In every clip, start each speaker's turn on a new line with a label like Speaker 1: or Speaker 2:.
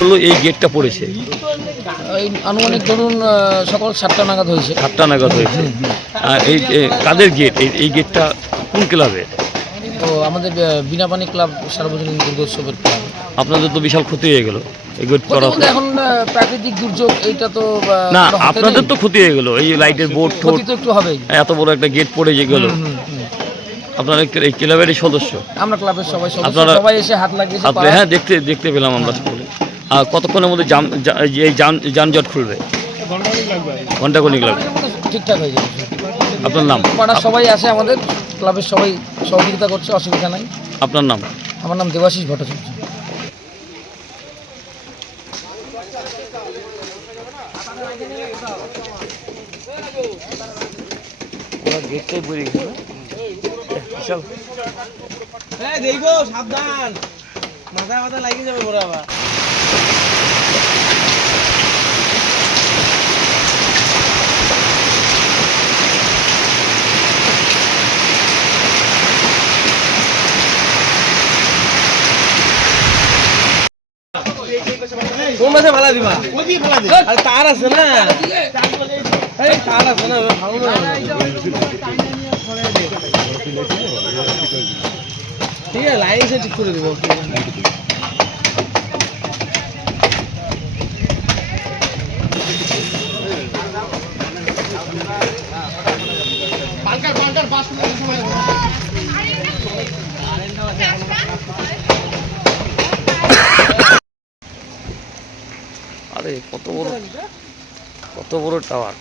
Speaker 1: হলো এই গেটটা পড়েছে।
Speaker 2: এই আনুমানিক ধরুন সকাল সাতটা নাগাদ হয়েছে।
Speaker 1: সাতটা নাগাদ হয়েছে। আর এই কাদের গেট? এই গেটটা কোন ক্লাবে?
Speaker 2: তো আমাদের বিনাপানি ক্লাব সার্বজনীন দুর্গোৎসবের ক্লাব।
Speaker 1: আপনাদের তো বিশাল ক্ষতি হয়ে গেল। এই গেট করা
Speaker 2: এখন প্রাকৃতিক দুর্যোগ এইটা তো
Speaker 1: না আপনাদের তো ক্ষতি হয়ে গেল। এই লাইটের বোর্ড
Speaker 2: ক্ষতি তো একটু হবেই।
Speaker 1: এত বড় একটা গেট পড়ে যে গেল। আপনারা এই ক্লাবেরই সদস্য।
Speaker 2: আমরা ক্লাবের সবাই সবাই এসে হাত লাগিয়েছে।
Speaker 1: হ্যাঁ দেখতে দেখতে পেলাম আমরা। আর কতক্ষণের মধ্যে জাম এই যানজট খুলবে? ঘণ্টা কনিক লাগবে।
Speaker 2: ঠিকঠাক হয়ে যাবে।
Speaker 1: আপনার নাম?
Speaker 2: পাড়ার সবাই আসে আমাদের ক্লাবের সবাই সহযোগিতা করছে অসুবিধা নাই।
Speaker 1: আপনার নাম?
Speaker 2: আমার নাম দেবাশিস ভট্টাচার্য।
Speaker 1: গেটটাই পড়ে
Speaker 3: হ্যাঁ দেখো সাবধান। মাথা মাথা লাগিয়ে যাবে বড় আবার। কোন মাসে ভালা দিবা। আরে তার আছে না? এই তার আছে না ভালো না। ঠিক আছে, লাইন ঠিক করে দেবো
Speaker 1: আরে কত বড় কত বড় টাওয়ার।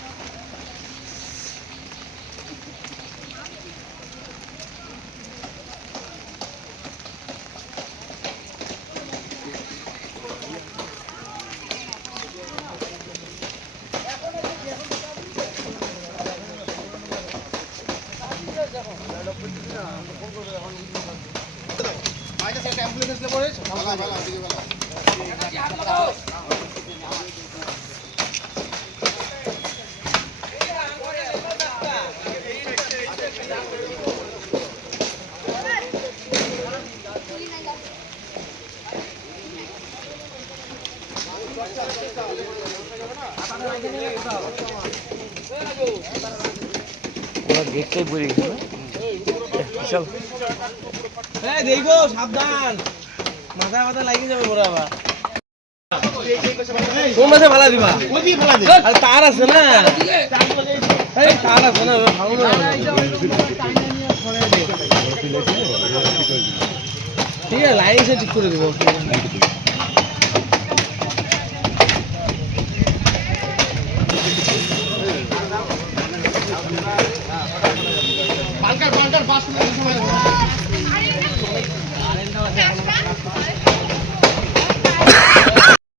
Speaker 1: ওরা গেটটাই পড়ে গেছে
Speaker 3: হ্যাঁ সাবধান। মাথা মাথা লাগিয়ে যাবে আবার। তার আছে না। তার আছে না ভালো ঠিক আছে, লাইন ঠিক করে দেবো। 咱们去外